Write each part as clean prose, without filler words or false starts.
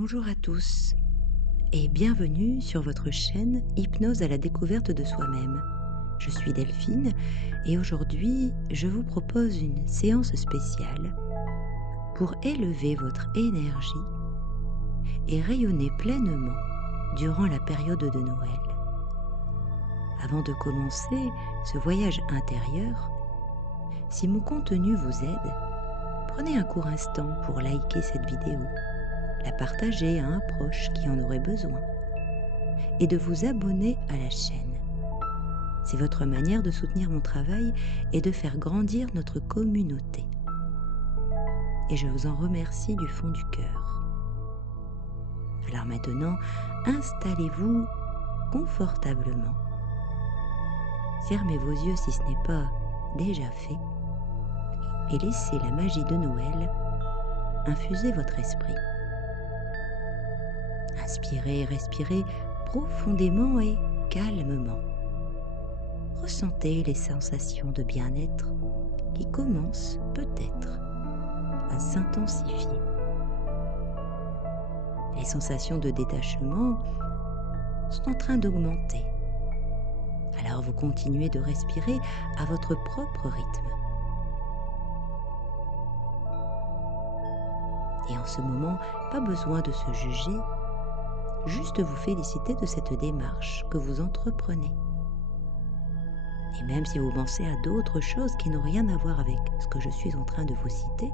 Bonjour à tous et bienvenue sur votre chaîne Hypnose à la découverte de soi-même. Je suis Delphine et aujourd'hui je vous propose une séance spéciale pour élever votre énergie et rayonner pleinement durant la période de Noël. Avant de commencer ce voyage intérieur, si mon contenu vous aide, prenez un court instant pour liker cette vidéo, la partager à un proche qui en aurait besoin et de vous abonner à la chaîne. C'est votre manière de soutenir mon travail et de faire grandir notre communauté. Et je vous en remercie du fond du cœur. Alors maintenant, installez-vous confortablement. Fermez vos yeux si ce n'est pas déjà fait et laissez la magie de Noël infuser votre esprit. Inspirez et respirez profondément et calmement. Ressentez les sensations de bien-être qui commencent peut-être à s'intensifier. Les sensations de détachement sont en train d'augmenter. Alors vous continuez de respirer à votre propre rythme. Et en ce moment, pas besoin de se juger, juste vous féliciter de cette démarche que vous entreprenez. Et même si vous pensez à d'autres choses qui n'ont rien à voir avec ce que je suis en train de vous citer,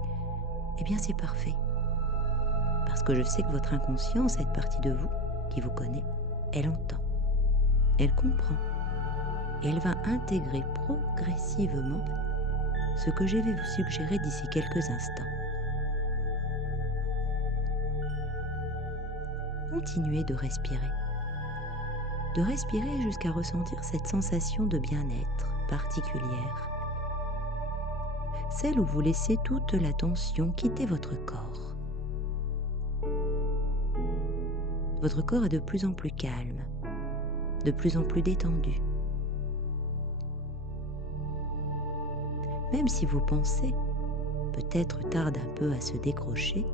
eh bien c'est parfait. Parce que je sais que votre inconscient, cette partie de vous qui vous connaît, elle entend, elle comprend, et elle va intégrer progressivement ce que je vais vous suggérer d'ici quelques instants. Continuez de respirer jusqu'à ressentir cette sensation de bien-être particulière, celle où vous laissez toute la tension quitter votre corps. Votre corps est de plus en plus calme, de plus en plus détendu. Même si vos pensées, peut-être tardent un peu à se décrocher,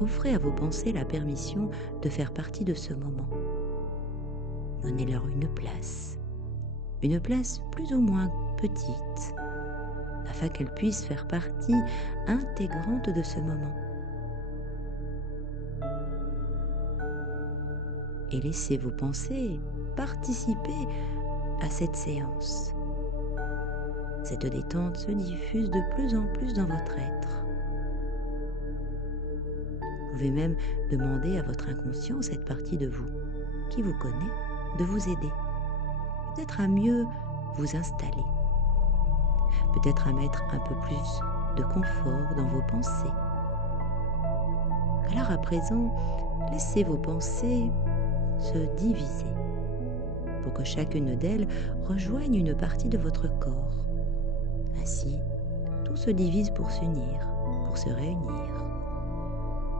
offrez à vos pensées la permission de faire partie de ce moment. Donnez-leur une place plus ou moins petite, afin qu'elles puissent faire partie intégrante de ce moment. Et laissez vos pensées participer à cette séance. Cette détente se diffuse de plus en plus dans votre être. Vous pouvez même demander à votre inconscient, cette partie de vous qui vous connaît, de vous aider, peut-être à mieux vous installer, peut-être à mettre un peu plus de confort dans vos pensées. Alors à présent, laissez vos pensées se diviser pour que chacune d'elles rejoigne une partie de votre corps. Ainsi, tout se divise pour s'unir, pour se réunir,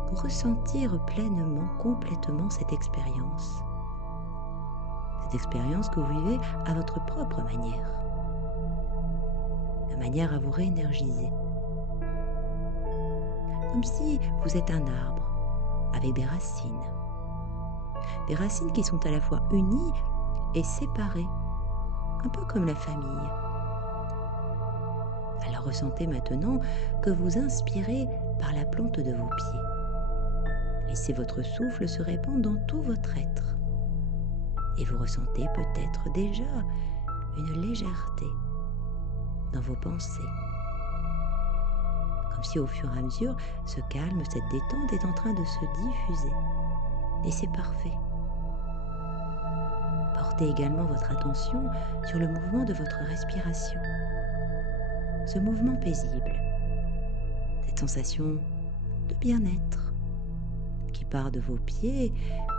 pour ressentir pleinement, complètement cette expérience. Cette expérience que vous vivez à votre propre manière, de manière à vous réénergiser. Comme si vous êtes un arbre avec des racines qui sont à la fois unies et séparées, un peu comme la famille. Alors ressentez maintenant que vous inspirez par la plante de vos pieds. Laissez votre souffle se répandre dans tout votre être. Et vous ressentez peut-être déjà une légèreté dans vos pensées. Comme si au fur et à mesure, ce calme, cette détente est en train de se diffuser. Et c'est parfait. Portez également votre attention sur le mouvement de votre respiration. Ce mouvement paisible, cette sensation de bien-être qui part de vos pieds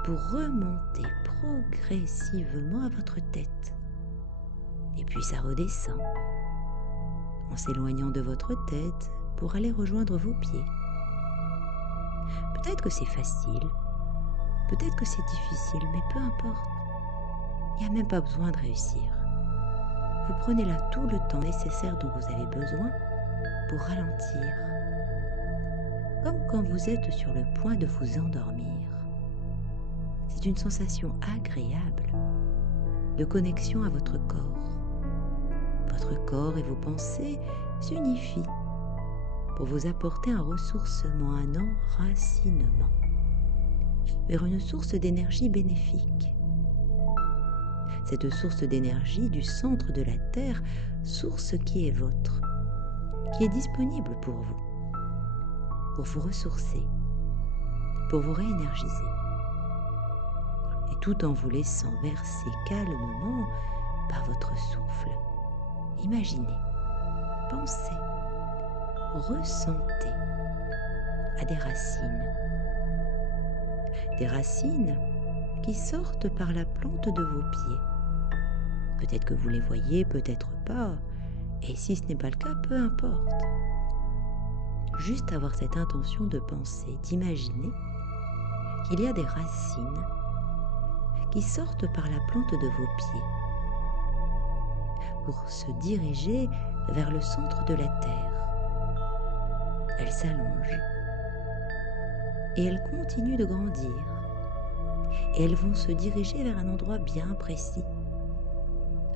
pour remonter progressivement à votre tête. Et puis ça redescend en s'éloignant de votre tête pour aller rejoindre vos pieds. Peut-être que c'est facile, peut-être que c'est difficile, mais peu importe. Il n'y a même pas besoin de réussir. Vous prenez là tout le temps nécessaire dont vous avez besoin pour ralentir, comme quand vous êtes sur le point de vous endormir. C'est une sensation agréable de connexion à votre corps. Votre corps et vos pensées s'unifient pour vous apporter un ressourcement, un enracinement vers une source d'énergie bénéfique. Cette source d'énergie du centre de la Terre, source qui est votre, qui est disponible pour vous ressourcer, pour vous réénergiser. Et tout en vous laissant verser calmement par votre souffle, imaginez, pensez, ressentez à des racines qui sortent par la plante de vos pieds. Peut-être que vous les voyez, peut-être pas, et si ce n'est pas le cas, peu importe. Juste avoir cette intention de penser, d'imaginer qu'il y a des racines qui sortent par la plante de vos pieds pour se diriger vers le centre de la Terre. Elles s'allongent et elles continuent de grandir et elles vont se diriger vers un endroit bien précis.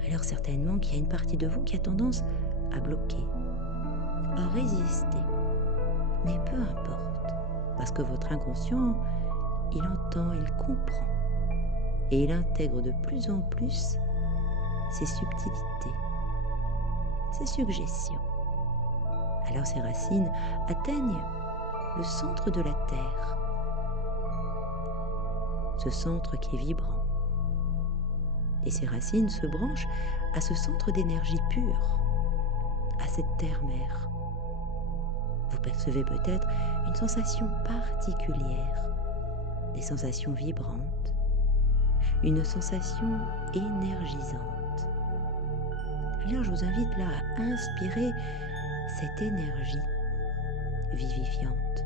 Alors certainement qu'il y a une partie de vous qui a tendance à bloquer, à résister. Mais peu importe, parce que votre inconscient, il entend, il comprend et il intègre de plus en plus ces subtilités, ces suggestions. Alors ces racines atteignent le centre de la Terre, ce centre qui est vibrant. Et ces racines se branchent à ce centre d'énergie pure, à cette terre-mère. Vous percevez peut-être une sensation particulière, des sensations vibrantes, une sensation énergisante. Alors je vous invite là à inspirer cette énergie vivifiante.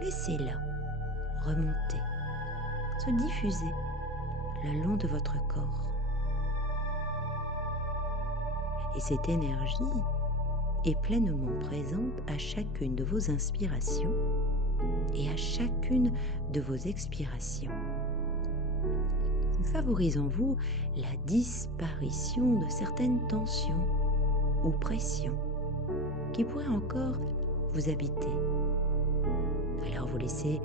Laissez-la remonter, se diffuser le long de votre corps. Et cette énergie est pleinement présente à chacune de vos inspirations et à chacune de vos expirations, favorise en vous la disparition de certaines tensions ou pressions qui pourraient encore vous habiter. Alors vous laissez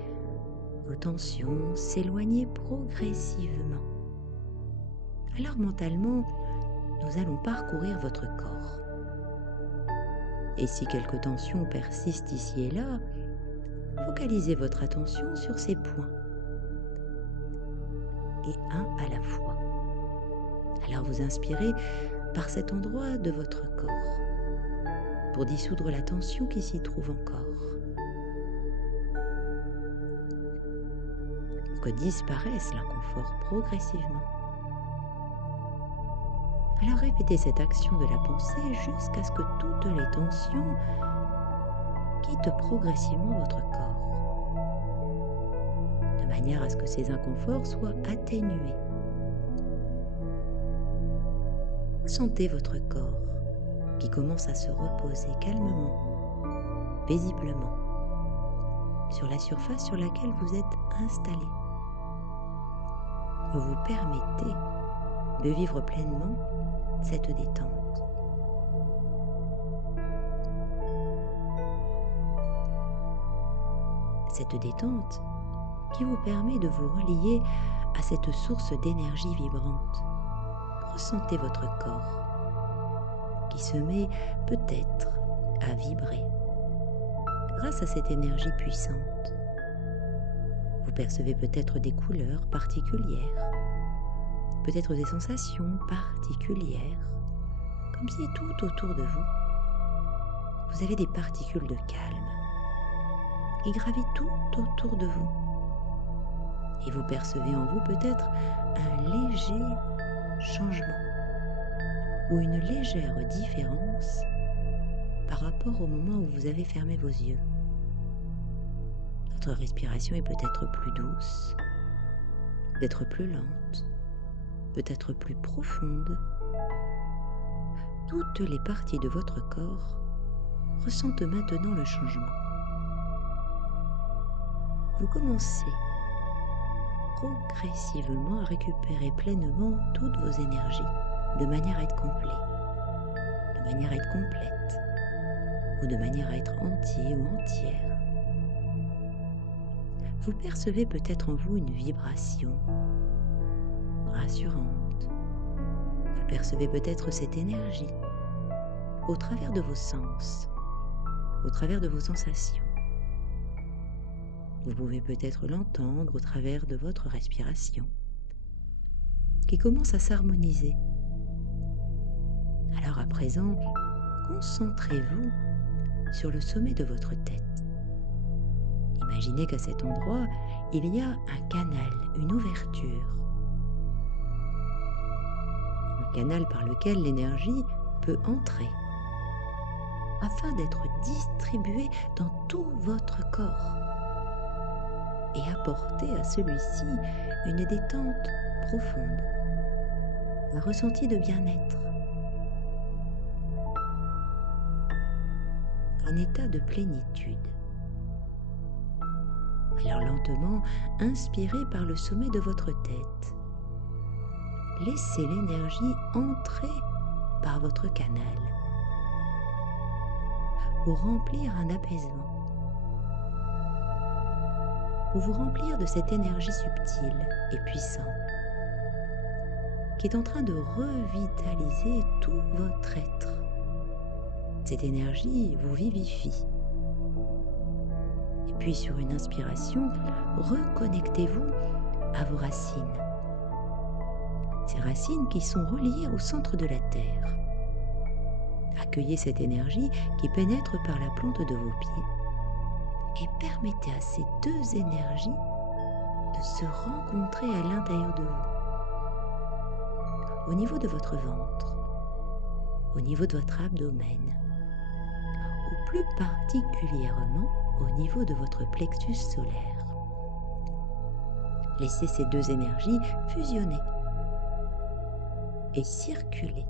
vos tensions s'éloigner progressivement. Alors mentalement, nous allons parcourir votre corps. Et si quelques tensions persistent ici et là, focalisez votre attention sur ces points, et un à la fois. Alors vous inspirez par cet endroit de votre corps, pour dissoudre la tension qui s'y trouve encore. Pour que disparaisse l'inconfort progressivement. Alors répétez cette action de la pensée jusqu'à ce que toutes les tensions quittent progressivement votre corps, de manière à ce que ces inconforts soient atténués. Sentez votre corps qui commence à se reposer calmement, paisiblement, sur la surface sur laquelle vous êtes installé. Vous vous permettez de vivre pleinement cette détente. Cette détente qui vous permet de vous relier à cette source d'énergie vibrante. Ressentez votre corps qui se met peut-être à vibrer grâce à cette énergie puissante. Vous percevez peut-être des couleurs particulières, peut-être des sensations particulières, comme si tout autour de vous, vous avez des particules de calme qui gravitent tout autour de vous. Et vous percevez en vous peut-être un léger changement ou une légère différence par rapport au moment où vous avez fermé vos yeux. Votre respiration est peut-être plus douce, peut-être plus lente, peut-être plus profonde. Toutes les parties de votre corps ressentent maintenant le changement. vous commencez progressivement à récupérer pleinement toutes vos énergies de manière à être complet, de manière à être complète ou de manière à être entier ou entière. Vous percevez peut-être en vous une vibration rassurante. Vous percevez peut-être cette énergie au travers de vos sens, au travers de vos sensations. Vous pouvez peut-être l'entendre au travers de votre respiration qui commence à s'harmoniser. Alors à présent, concentrez-vous sur le sommet de votre tête. Imaginez qu'à cet endroit, il y a un canal, une ouverture. Un canal par lequel l'énergie peut entrer afin d'être distribuée dans tout votre corps et apporter à celui-ci une détente profonde, un ressenti de bien-être, un état de plénitude. Alors lentement, inspirez par le sommet de votre tête. Laissez l'énergie entrer par votre canal pour remplir un apaisement, pour vous remplir de cette énergie subtile et puissante qui est en train de revitaliser tout votre être. Cette énergie vous vivifie. Et puis sur une inspiration, reconnectez-vous à vos racines. Ces racines qui sont reliées au centre de la terre. Accueillez cette énergie qui pénètre par la plante de vos pieds et permettez à ces deux énergies de se rencontrer à l'intérieur de vous. Au niveau de votre ventre, au niveau de votre abdomen, ou plus particulièrement au niveau de votre plexus solaire. Laissez ces deux énergies fusionner et circuler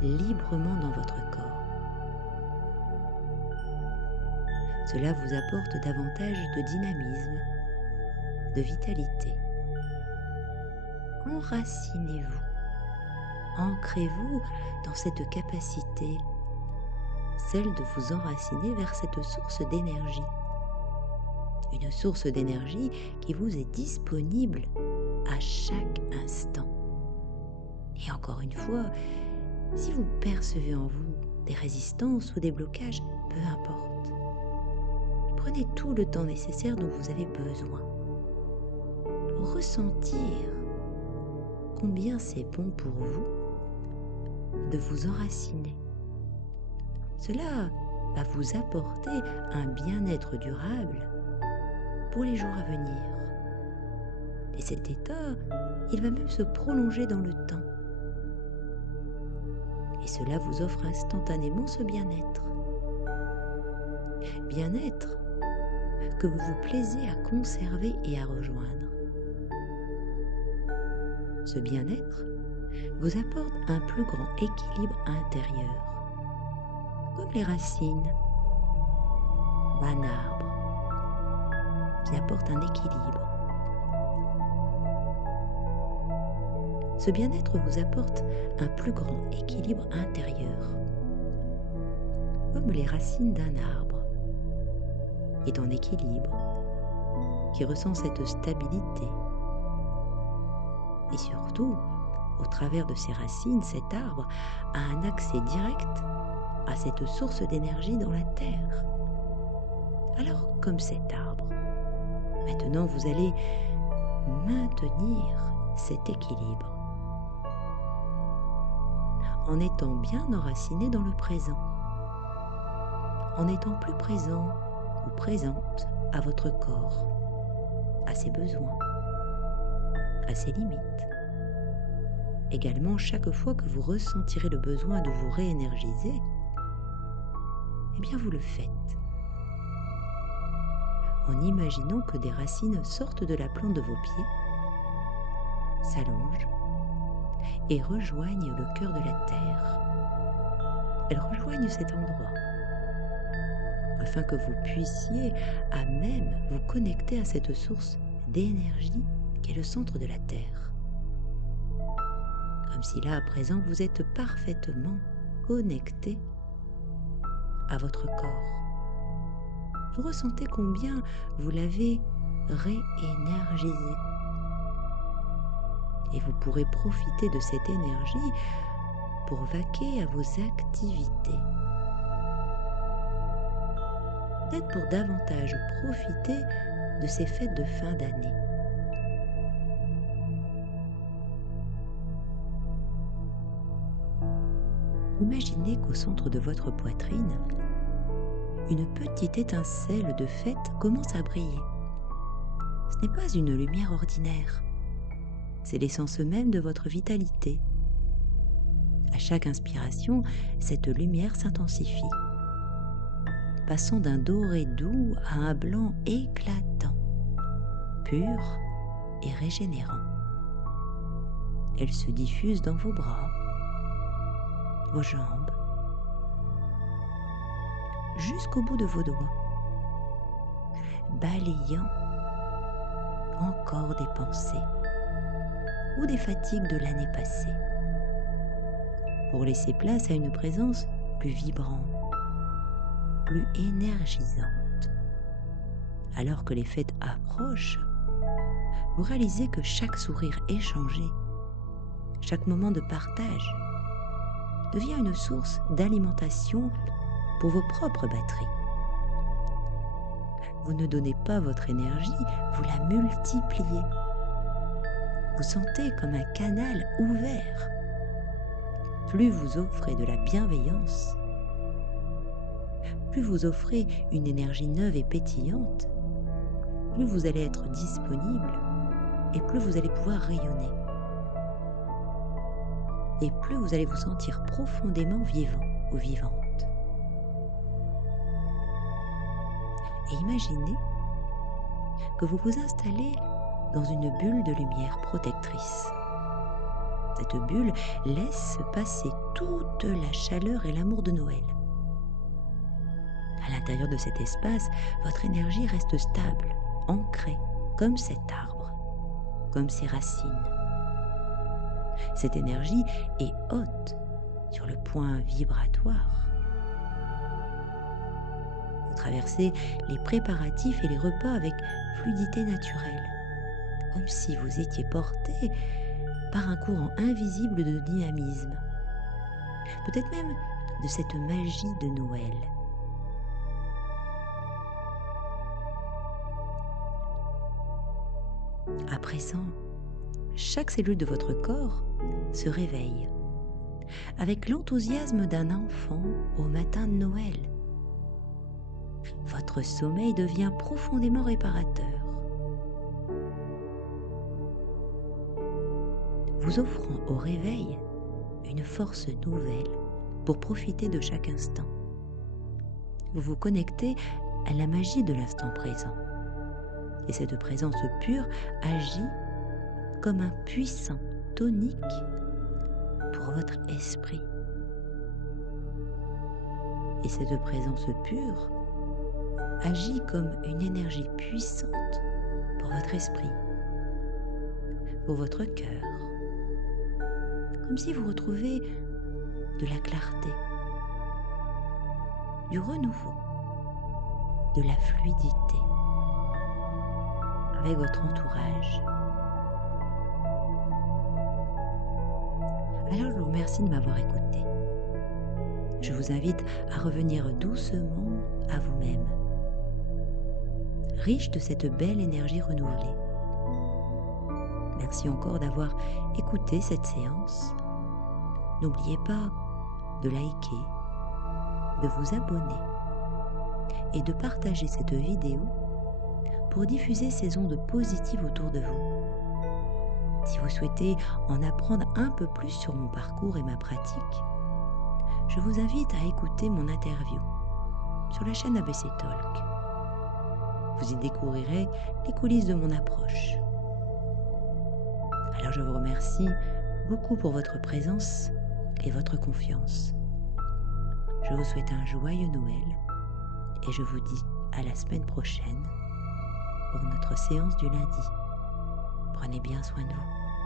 librement dans votre corps. Cela vous apporte davantage de dynamisme, de vitalité. Enracinez-vous, ancrez-vous dans cette capacité, celle de vous enraciner vers cette source d'énergie. Une source d'énergie qui vous est disponible à chaque instant. Et encore une fois, si vous percevez en vous des résistances ou des blocages, peu importe. Prenez tout le temps nécessaire dont vous avez besoin pour ressentir combien c'est bon pour vous de vous enraciner. Cela va vous apporter un bien-être durable pour les jours à venir. Et cet état, il va même se prolonger dans le temps. Et cela vous offre instantanément ce bien-être. Bien-être que vous vous plaisez à conserver et à rejoindre. Ce bien-être vous apporte un plus grand équilibre intérieur, comme les racines d'un arbre qui apporte un équilibre. Ce bien-être vous apporte un plus grand équilibre intérieur, comme les racines d'un arbre qui est en équilibre, qui ressent cette stabilité. Et surtout, au travers de ses racines, cet arbre a un accès direct à cette source d'énergie dans la terre. Alors, comme cet arbre, maintenant vous allez maintenir cet équilibre en étant bien enraciné dans le présent, en étant plus présent ou présente à votre corps, à ses besoins, à ses limites. Également, chaque fois que vous ressentirez le besoin de vous réénergiser, eh bien vous le faites. En imaginant que des racines sortent de la plante de vos pieds, s'allongent et rejoignent le cœur de la terre. Elles rejoignent cet endroit. afin que vous puissiez à même vous connecter à cette source d'énergie qui est le centre de la Terre. Comme si là, à présent, vous êtes parfaitement connecté à votre corps. Vous ressentez combien vous l'avez réénergisé. Et vous pourrez profiter de cette énergie pour vaquer à vos activités. Peut-être pour davantage profiter de ces fêtes de fin d'année. Imaginez qu'au centre de votre poitrine, une petite étincelle de fête commence à briller. Ce n'est pas une lumière ordinaire, c'est l'essence même de votre vitalité. À chaque inspiration, cette lumière s'intensifie, passant d'un doré doux à un blanc éclatant, pur et régénérant. Elle se diffuse dans vos bras, vos jambes, jusqu'au bout de vos doigts, balayant encore des pensées ou des fatigues de l'année passée, pour laisser place à une présence plus vibrante, plus énergisante. Alors que les fêtes approchent, vous réalisez que chaque sourire échangé, chaque moment de partage, devient une source d'alimentation pour vos propres batteries. Vous ne donnez pas votre énergie, vous la multipliez. Vous sentez comme un canal ouvert. Plus vous offrez de la bienveillance, plus vous offrez une énergie neuve et pétillante, plus vous allez être disponible et plus vous allez pouvoir rayonner. Et plus vous allez vous sentir profondément vivant ou vivante. Et imaginez que vous vous installez dans une bulle de lumière protectrice. Cette bulle laisse passer toute la chaleur et l'amour de Noël. À l'intérieur de cet espace, votre énergie reste stable, ancrée, comme cet arbre, comme ses racines. Cette énergie est haute sur le point vibratoire. Vous traversez les préparatifs et les repas avec fluidité naturelle, comme si vous étiez porté par un courant invisible de dynamisme, peut-être même de cette magie de Noël. À présent, chaque cellule de votre corps se réveille avec l'enthousiasme d'un enfant au matin de Noël. Votre sommeil devient profondément réparateur, vous offrant au réveil une force nouvelle pour profiter de chaque instant. Vous vous connectez à la magie de l'instant présent. Et cette présence pure agit comme un puissant tonique pour votre esprit. Et cette présence pure agit comme une énergie puissante pour votre esprit, pour votre cœur. Comme si vous retrouvez de la clarté, du renouveau, de la fluidité avec votre entourage. Alors je vous remercie de m'avoir écouté. Je vous invite à revenir doucement à vous-même, riche de cette belle énergie renouvelée. Merci encore d'avoir écouté cette séance. N'oubliez pas de liker, de vous abonner et de partager cette vidéo pour diffuser ces ondes positives autour de vous. Si vous souhaitez en apprendre un peu plus sur mon parcours et ma pratique, je vous invite à écouter mon interview sur la chaîne ABC Talk. Vous y découvrirez les coulisses de mon approche. Alors je vous remercie beaucoup pour votre présence et votre confiance. Je vous souhaite un joyeux Noël et je vous dis à la semaine prochaine pour notre séance du lundi. Prenez bien soin de vous.